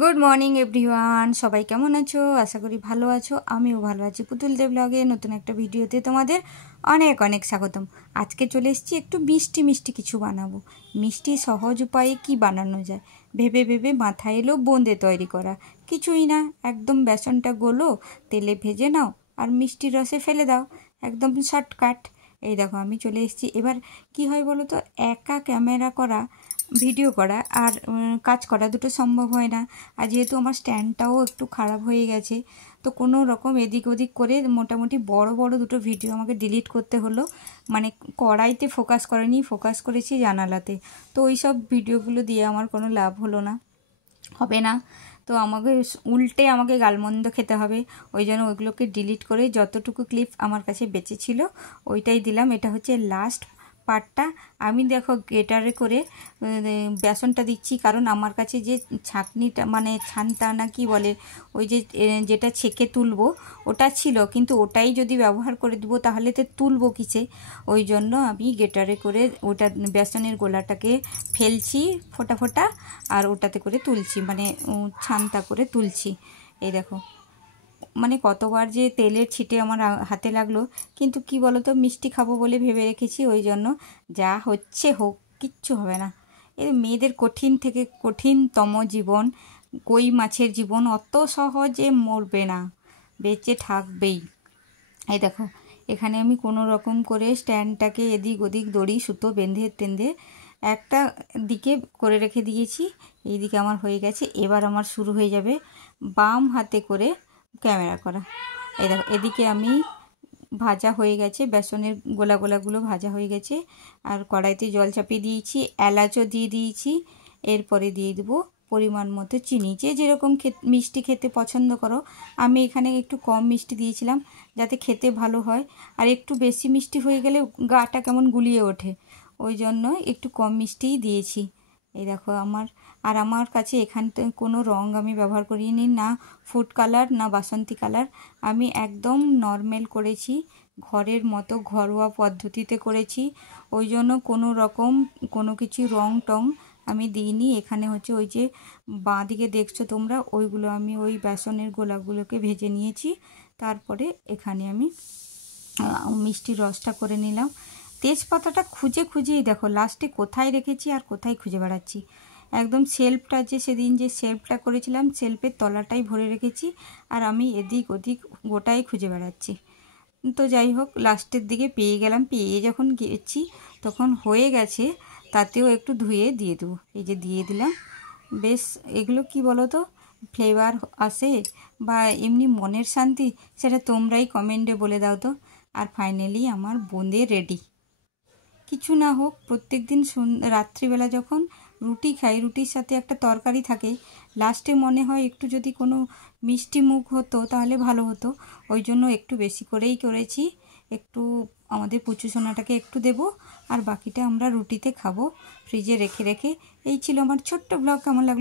Good morning everyone, সবাই কেমন আছো? আশা করি ভালো আছো। আমিও ভালো আছি। পুতুল দেব ব্লগে নতুন একটা ভিডিওতে তোমাদের অনেক অনেক স্বাগতম। আজকে চলে এসেছি একটু মিষ্টি মিষ্টি কিছু বানাবো। মিষ্টি সহজ উপায়ে কি বানানো যায় ভেবে ভেবে মাথায় এলো বোঁদে তৈরি করা। কিছুই না, একদম বেসনটা গোলো, তেলে ভেজে নাও আর মিষ্টির রসে ফেলে দাও, একদম শর্টকাট। এই দেখো আমি চলে এসেছি। এবার কি হয় বলো তো, একা ক্যামেরা করা, ভিডিও করা আর কাজ করা দুটো সম্ভব হয় না। আর যেহেতু আমার স্ট্যান্ডটাও একটু খারাপ হয়ে গেছে, তো কোনো রকম এদিক ওদিক করে মোটামুটি বড় বড় দুটো ভিডিও আমাকে ডিলিট করতে হলো। মানে কড়াইতে ফোকাস করেনি, ফোকাস করেছি জানালাতে। তো ওই সব ভিডিওগুলো দিয়ে আমার কোনো লাভ হলো না, হবে না। তো আমাকে উল্টে আমাকে গালমন্দ খেতে হবে। ওই জন্য ওইগুলোকে ডিলিট করে যতটুকু ক্লিপ আমার কাছে বেঁচে ছিল ওইটাই দিলাম। এটা হচ্ছে লাস্ট পার্টটা। আমি দেখো গ্রেটারে করে বেসনটা দিচ্ছি, কারণ আমার কাছে যে ছাঁকনিটা মানে ছানটা না কি বলে, ওই যে যেটা ছেঁকে তুলবো ওটা ছিল, কিন্তু ওটাই যদি ব্যবহার করে দেবো তাহলে তো তুলবো কিসে। ওই জন্য আমি গ্রেটারে করে ওটা বেসনের গোলাটাকে ফেলছি ফোটা ফোটা, আর ওটাতে করে তুলছি, মানে ছানটা করে তুলছি। এই দেখো মানে কতবার যে তেলের ছিটে আমার হাতে লাগলো, কিন্তু কি বলো তো, মিষ্টি খাবো বলে ভেবে রেখেছি, ওই জন্য যা হচ্ছে হোক, কিচ্ছু হবে না। এই মেয়েদের কঠিন থেকে কঠিনতম জীবন, কই মাছের জীবন, অত সহজে মরবে না, বেঁচে থাকবেই। এই দেখো এখানে আমি কোনো রকম করে স্ট্যান্ডটাকে এদিক ওদিক দড়ি সুতো বেঁধে টেঁধে একটা দিকে করে রেখে দিয়েছি। এই দিকে আমার হয়ে গেছে। এবার আমার শুরু হয়ে যাবে বাম হাতে করে ক্যামেরা করা। এই দেখো এদিকে আমি ভাজা হয়ে গেছে, বেসনের গোলাগুলো ভাজা হয়ে গেছে, আর কড়াইতে জল চাপিয়ে দিয়েছি, এলাচও দিয়ে দিয়েছি। এরপরে দিয়ে দেবো পরিমাণ মতো চিনি, যে যেরকম মিষ্টি খেতে পছন্দ করো। আমি এখানে একটু কম মিষ্টি দিয়েছিলাম যাতে খেতে ভালো হয়, আর একটু বেশি মিষ্টি হয়ে গেলে গাটা কেমন গুলিয়ে ওঠে, ওই জন্য একটু কম মিষ্টিই দিয়েছি। এই দেখো আমার কাছে এখানতে কোনো রং আমি ব্যবহার করিনি, না ফুড কালার না বাসন্তী কালার। আমি একদম নর্মাল করেছি, ঘরের মতো ঘরোয়া পদ্ধতিতে করেছি। ওই জন্য কোনো রকম কোনো কিছু রং টং আমি দিইনি। এখানে হচ্ছে ওই যে বাঁ দিকে দেখছো তোমরা, ওইগুলো আমি ওই বেসনের গোলাগুলোকে ভেজে নিয়েছি। তারপরে এখানে আমি মিষ্টির রসটা করে নিলাম। তেজপাতাটা খুঁজে খুঁজেই দেখো লাস্টে কোথায় রেখেছি আর কোথায় খুঁজে বেড়াচ্ছি। একদম সেলফটা যে সেদিন যে সেলফটা করেছিলাম, সেলফের তলাটাই ভরে রেখেছি, আর আমি এদিক ওদিক গোটাই খুঁজে বেড়াচ্ছি। তো যাই হোক, লাস্টের দিকে পেয়ে গেলাম। পেয়ে যখন গেছি তখন হয়ে গেছে, তাতেও একটু ধুয়ে দিয়ে দেবো। এই যে দিয়ে দিলাম। বেশ এগুলো কি বলো তো, ফ্লেভার আসে বা এমনি মনের শান্তি, সেটা তোমরাই কমেন্টে বলে দাও তো। আর ফাইনালি আমার বোঁদে রেডি। কিছু না হোক, প্রত্যেক দিন রাত্রিবেলা যখন রুটি খাই, রুটির সাথে একটা তরকারি থাকে, লাস্টে মনে হয় একটু যদি কোনো মিষ্টি মুখ হতো তাহলে ভালো হতো। ওই জন্য একটু বেশি করেই করেছি। একটু আমাদের পুচু সোনাটাকে একটু দেবো, আর বাকিটা আমরা রুটিতে খাবো ফ্রিজে রেখে রেখে। এই ছিল আমার ছোট্ট ব্লগ। কেমন লাগলো?